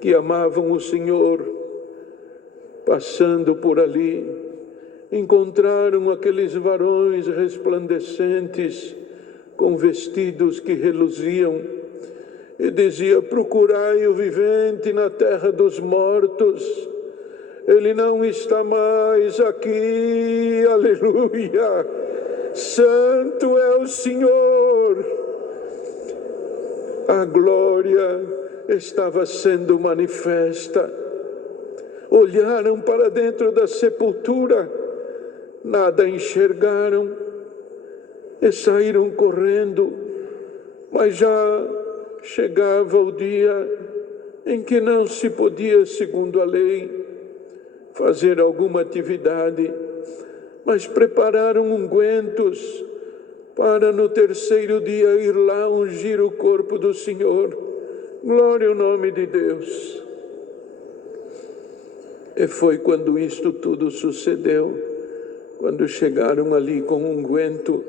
que amavam o Senhor, passando por ali, encontraram aqueles varões resplandecentes, com vestidos que reluziam, e dizia: procurai o vivente na terra dos mortos, ele não está mais aqui, aleluia, santo é o Senhor. A glória estava sendo manifesta. Olharam para dentro da sepultura, nada enxergaram e saíram correndo, mas já chegava o dia em que não se podia, segundo a lei, fazer alguma atividade, mas prepararam ungüentos para no terceiro dia ir lá ungir o corpo do Senhor. Glória ao nome de Deus. E foi quando isto tudo sucedeu, quando chegaram ali com unguento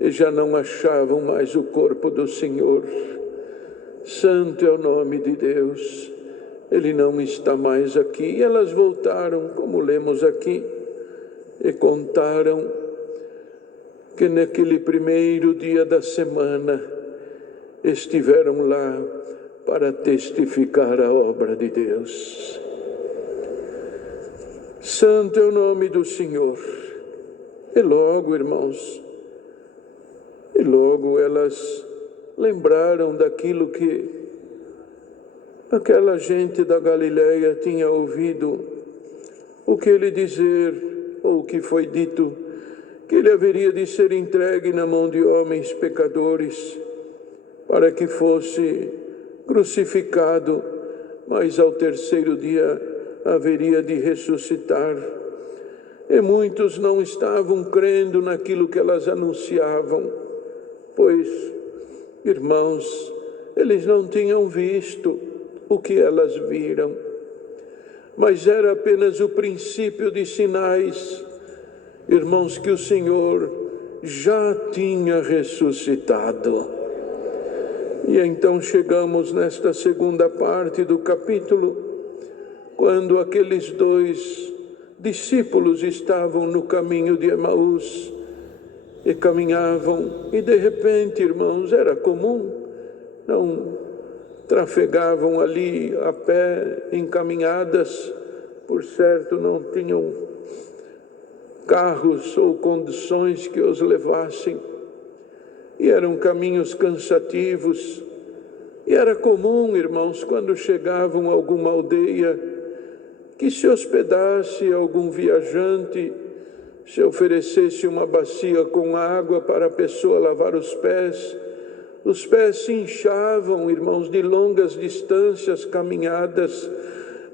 e já não achavam mais o corpo do Senhor. Santo é o nome de Deus, ele não está mais aqui. E elas voltaram, como lemos aqui, e contaram que naquele primeiro dia da semana estiveram lá para testificar a obra de Deus. Santo é o nome do Senhor. E logo, irmãos, elas lembraram daquilo que aquela gente da Galileia tinha ouvido, o que ele dizer, ou o que foi dito, que ele haveria de ser entregue na mão de homens pecadores, para que fosse crucificado, mas ao terceiro dia haveria de ressuscitar. E muitos não estavam crendo naquilo que elas anunciavam, pois, irmãos, eles não tinham visto o que elas viram, mas era apenas o princípio de sinais, irmãos, que o Senhor já tinha ressuscitado. E então chegamos nesta segunda parte do capítulo, quando aqueles dois discípulos estavam no caminho de Emaús e caminhavam, e de repente, irmãos, era comum, não trafegavam ali a pé em caminhadas, por certo não tinham carros ou condições que os levassem, e eram caminhos cansativos. E era comum, irmãos, quando chegavam a alguma aldeia, que se hospedasse algum viajante, se oferecesse uma bacia com água para a pessoa lavar os pés se inchavam, irmãos, de longas distâncias caminhadas,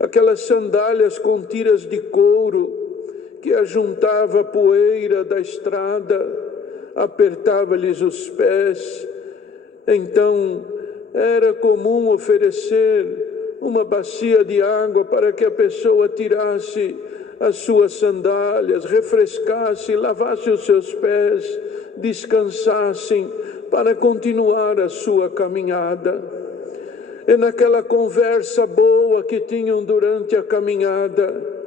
aquelas sandálias com tiras de couro, que ajuntava a poeira da estrada, apertava-lhes os pés. Então era comum oferecer uma bacia de água para que a pessoa tirasse as suas sandálias, refrescasse, lavasse os seus pés, descansassem para continuar a sua caminhada. E naquela conversa boa que tinham durante a caminhada,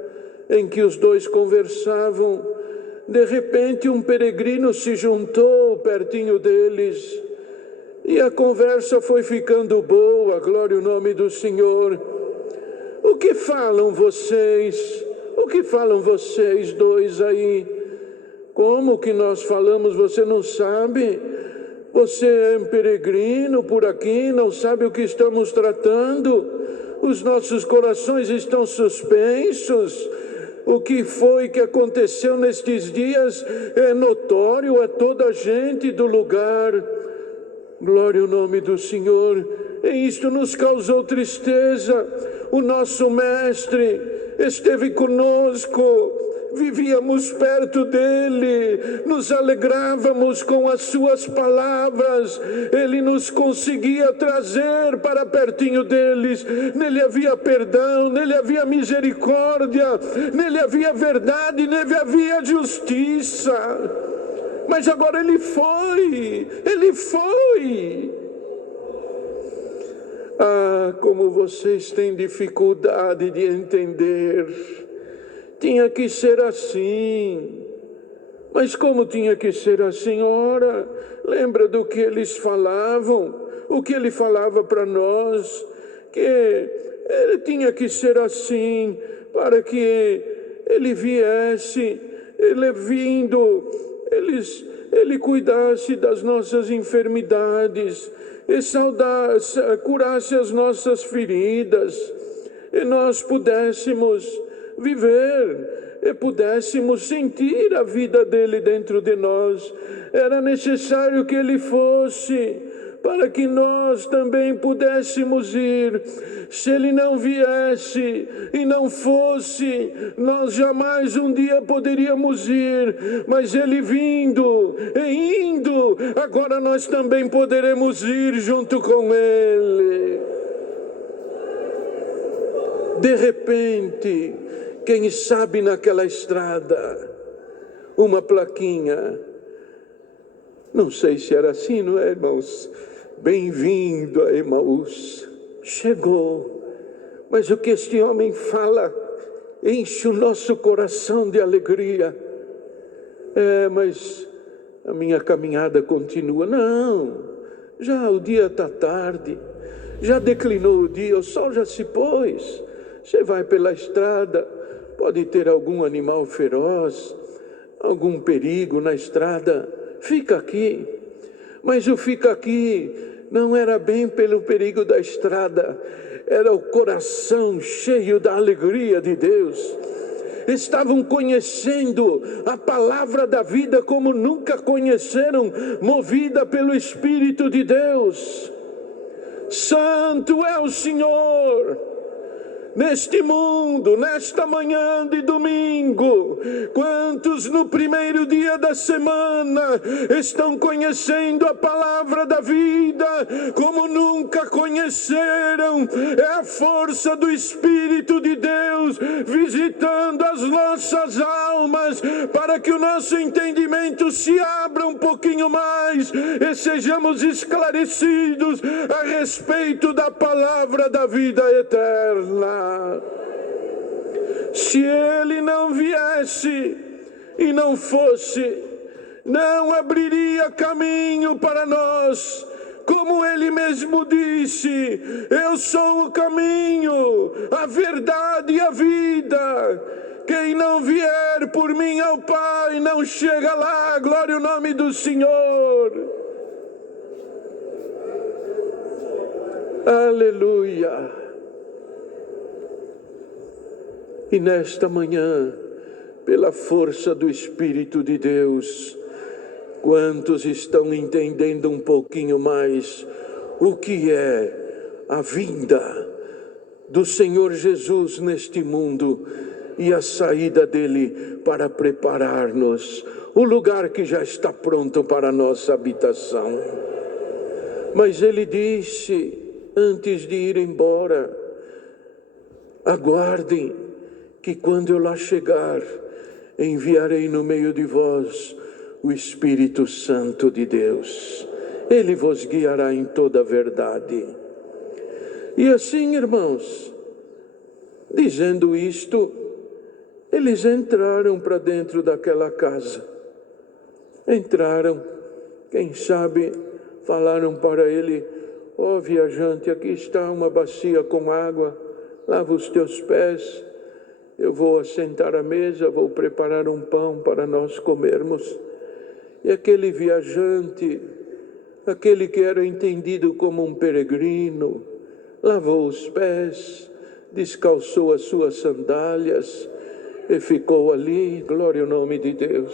em que os dois conversavam, de repente um peregrino se juntou pertinho deles, e a conversa foi ficando boa. Glória ao nome do Senhor. O que falam vocês? O que falam vocês dois aí? Como que nós falamos? Você não sabe? Você é um peregrino por aqui, não sabe o que estamos tratando? Os nossos corações estão suspensos. O que foi que aconteceu nestes dias é notório a toda a gente do lugar. Glória ao nome do Senhor. E isto nos causou tristeza. O nosso mestre esteve conosco, vivíamos perto dele, nos alegrávamos com as suas palavras, ele nos conseguia trazer para pertinho deles. Nele havia perdão, nele havia misericórdia, nele havia verdade, nele havia justiça. Mas agora ele foi. Ah, como vocês têm dificuldade de entender. Tinha que ser assim. Mas como tinha que ser assim? Ora, lembra do que eles falavam? O que ele falava para nós? Que ele tinha que ser assim, para que ele viesse, ele vindo, ele cuidasse das nossas enfermidades, e curasse as nossas feridas, e nós pudéssemos viver, e pudéssemos sentir a vida dele dentro de nós. Era necessário que ele fosse, para que nós também pudéssemos ir. Se ele não viesse e não fosse, nós jamais um dia poderíamos ir, mas ele vindo e indo, agora nós também poderemos ir junto com ele. De repente, quem sabe naquela estrada, uma plaquinha, não sei se era assim, não é, irmãos? Bem-vindo a Emaús. Chegou, mas o que este homem fala enche o nosso coração de alegria. Mas a minha caminhada continua. Não, já o dia está tarde, já declinou o dia, o sol já se pôs. Você vai pela estrada, pode ter algum animal feroz, algum perigo na estrada, fica aqui. Mas o fica aqui não era bem pelo perigo da estrada, era o coração cheio da alegria de Deus. Estavam conhecendo a palavra da vida como nunca conheceram, movida pelo Espírito de Deus. Santo é o Senhor. Neste mundo, nesta manhã de domingo, quantos no primeiro dia da semana estão conhecendo a palavra da vida como nunca conheceram? É a força do Espírito de Deus visitando as nossas almas para que o nosso entendimento se abra um pouquinho mais e sejamos esclarecidos a respeito da palavra da vida eterna. Se ele não viesse e não fosse, não abriria caminho para nós. Como ele mesmo disse, eu sou o caminho, a verdade e a vida. Quem não vier por mim ao Pai não chega lá. Glória ao nome do Senhor. Aleluia. E nesta manhã, pela força do Espírito de Deus, quantos estão entendendo um pouquinho mais o que é a vinda do Senhor Jesus neste mundo e a saída dele para preparar-nos o lugar que já está pronto para a nossa habitação. Mas ele disse, antes de ir embora, aguardem, que quando eu lá chegar, enviarei no meio de vós o Espírito Santo de Deus. Ele vos guiará em toda a verdade. E assim, irmãos, dizendo isto, eles entraram para dentro daquela casa. Entraram, quem sabe, falaram para ele, ó viajante, aqui está uma bacia com água, lava os teus pés. Eu vou assentar à mesa, vou preparar um pão para nós comermos. E aquele viajante, aquele que era entendido como um peregrino, lavou os pés, descalçou as suas sandálias e ficou ali, glória ao nome de Deus.